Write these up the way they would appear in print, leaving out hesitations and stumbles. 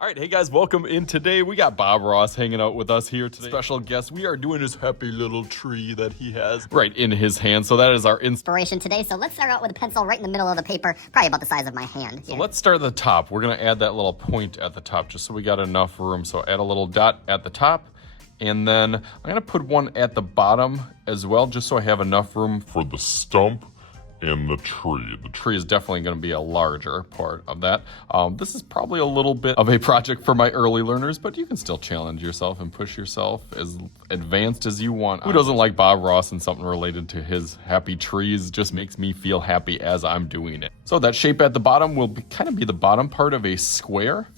All right, hey guys, welcome in. Today we got Bob Ross hanging out with us here today. Special guest, we are doing his happy little tree that he has right in his hand. So that is our inspiration today. So let's start out with a pencil right in the middle of the paper, probably about the size of my hand. So let's start at the top. We're gonna add that little point at the top just so we got enough room. So add a little dot at the top, and then I'm gonna put one at the bottom as well, just so I have enough room for the stump and the tree. The tree is definitely going to be a larger part of that. This is probably a little bit of a project for my early learners, but you can still challenge yourself and push yourself as advanced as you want. Who doesn't like Bob Ross and something related to his happy trees? Just makes me feel happy as I'm doing it. So that shape at the bottom will kind of be the bottom part of a square.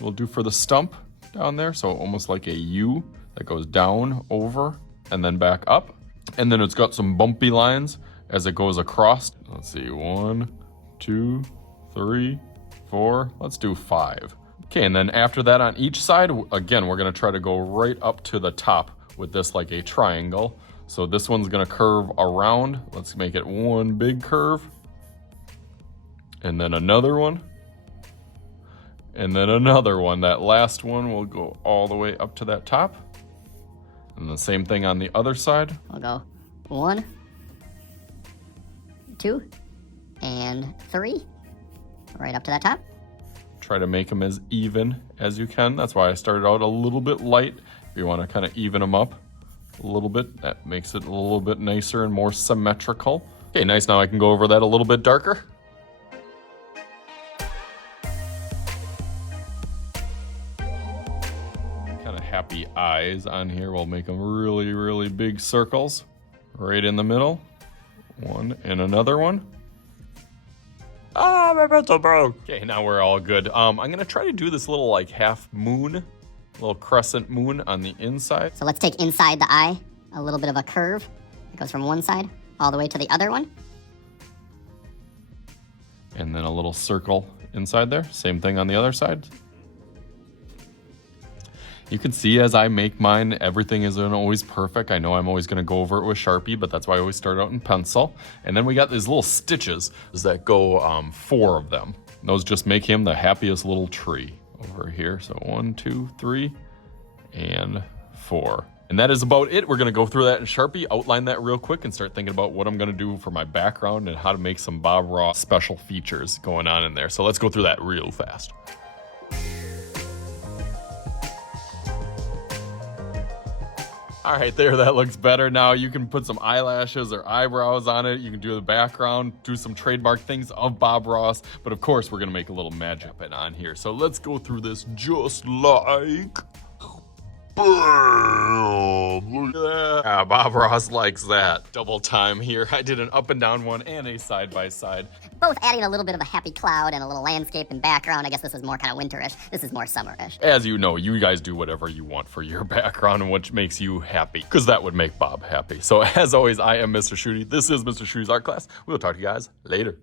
We'll do for the stump down there, so almost like a U that goes down, over, and then back up. And then it's got some bumpy lines as it goes across. Let's see, 1, 2, 3, 4, let's do 5. Okay, and then after that on each side, again, we're gonna try to go right up to the top with this like a triangle. So this one's gonna curve around. Let's make it one big curve. And then another one. And then another one. That last one will go all the way up to that top. And the same thing on the other side. I'll go 1, 2, and 3, right up to that top. Try to make them as even as you can. That's why I started out a little bit light. If you want to kind of even them up a little bit, that makes it a little bit nicer and more symmetrical. Okay, nice. Now I can go over that a little bit darker. Kind of happy eyes on here. We'll make them really, really big circles right in the middle. One and another one. Ah, my pencil broke. Okay, now we're all good. I'm gonna try to do this little like half moon, little crescent moon on the inside. So let's take inside the eye, a little bit of a curve. It goes from one side all the way to the other one. And then a little circle inside there. Same thing on the other side. You can see as I make mine, everything isn't always perfect. I know I'm always gonna go over it with Sharpie, but that's why I always start out in pencil. And then we got these little stitches that go 4 of them. And those just make him the happiest little tree over here. So 1, 2, 3, and 4. And that is about it. We're gonna go through that in Sharpie, outline that real quick, and start thinking about what I'm gonna do for my background and how to make some Bob Ross special features going on in there. So let's go through that real fast. All right, there, that looks better. Now you can put some eyelashes or eyebrows on it. You can do the background, do some trademark things of Bob Ross. But of course, we're gonna make a little magic on here. So let's go through this just like... Bam! Look at that. Yeah, Bob Ross likes that. Double time here. I did an up and down one and a side by side. Both adding a little bit of a happy cloud and a little landscape and background. I guess this is more kind of winterish. This is more summerish. As you know, you guys do whatever you want for your background and what makes you happy, because that would make Bob happy. So as always, I am Mr. Shooty. This is Mr. Shooty's art class. We'll talk to you guys later.